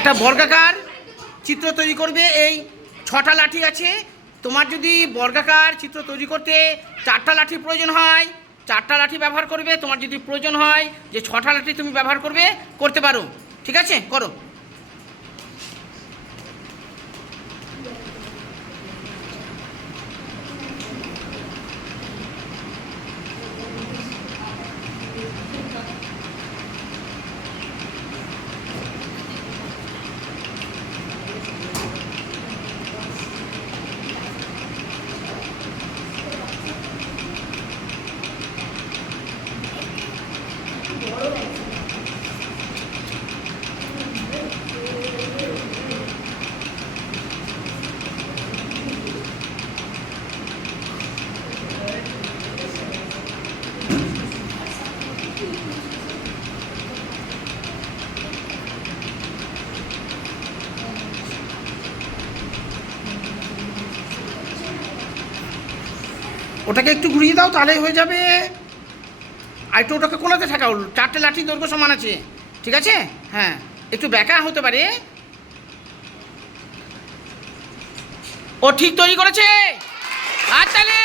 একটা বর্গাকার চিত্র তৈরি করবে। এই 6টা লাঠি আছে। তোমার যদি বর্গাকার চিত্র তৈরি করতে 4টা লাঠির প্রয়োজন হয়, 4টা লাঠি ব্যবহার করবে। তোমার যদি প্রয়োজন হয় যে 6টা লাঠি তুমি ব্যবহার করবে, করতে পারো। ঠিক আছে, করো। ওটাকে একটু ঘুরিয়ে দাও, তাহলেই হয়ে যাবে। আর একটু ওটাকে কোনাতে ঠেকাও। 4টে লাঠি দৈর্ঘ্য সমান আছে। ঠিক আছে, হ্যাঁ, একটু ব্যাকা হতে পারে। ও ঠিক তৈরি করেছে। আর তাহলে